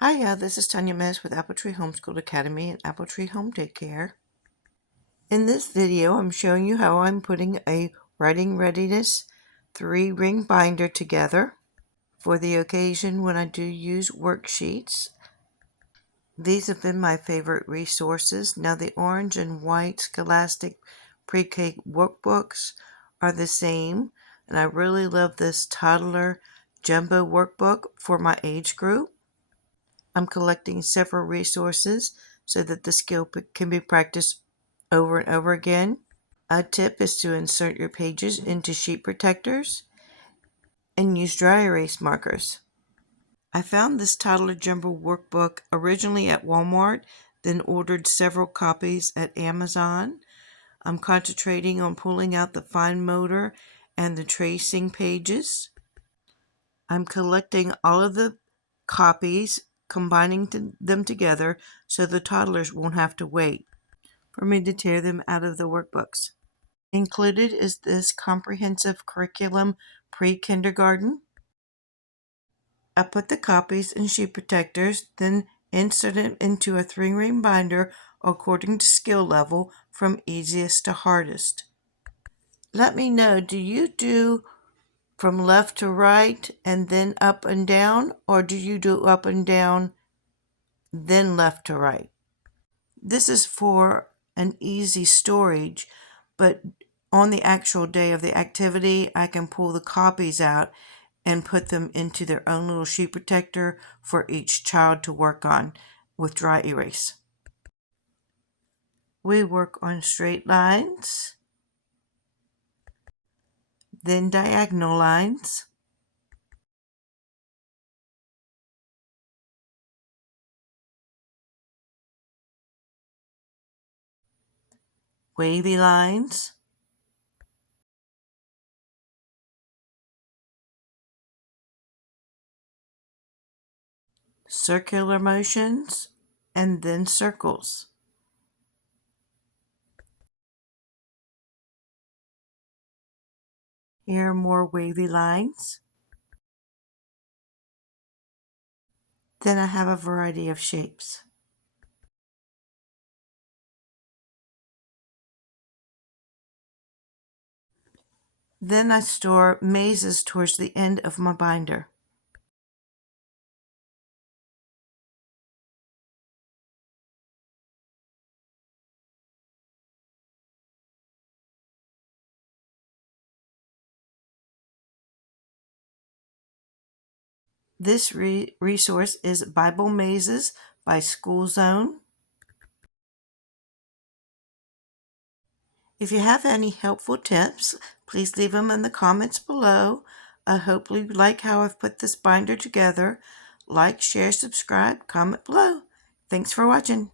Hiya, this is Tanya Mez with Apple Tree Homeschool Academy and Apple Tree Home Daycare. In this video, I'm showing you how I'm putting a Writing Readiness 3-ring binder together for the occasion when I do use worksheets. These have been my favorite resources. Now the orange and white Scholastic Pre-K workbooks are the same, and I really love this toddler jumbo workbook for my age group. I'm collecting several resources so that the skill can be practiced over and over again. A tip is to insert your pages into sheet protectors and use dry erase markers. I found this toddler jumbo workbook originally at Walmart, then ordered several copies at Amazon. I'm concentrating on pulling out the fine motor and the tracing pages. I'm collecting all of the copies, combining them together so the toddlers won't have to wait for me to tear them out of the workbooks. Included is this comprehensive curriculum pre-kindergarten. I put the copies in sheet protectors, then insert them into a 3-ring binder according to skill level from easiest to hardest. Let me know, do you do from left to right and then up and down, or do you do up and down then left to right? This is for an easy storage, but on the actual day of the activity, I can pull the copies out and put them into their own little sheet protector for each child to work on with dry erase. We work on straight lines, then diagonal lines, wavy lines, circular motions, and then circles. Here are more wavy lines. Then I have a variety of shapes. Then I store mazes towards the end of my binder. This resource is Bible Mazes by School Zone. If you have any helpful tips, please leave them in the comments below. I hope you like how I've put this binder together. Like, share, subscribe, comment below. Thanks for watching.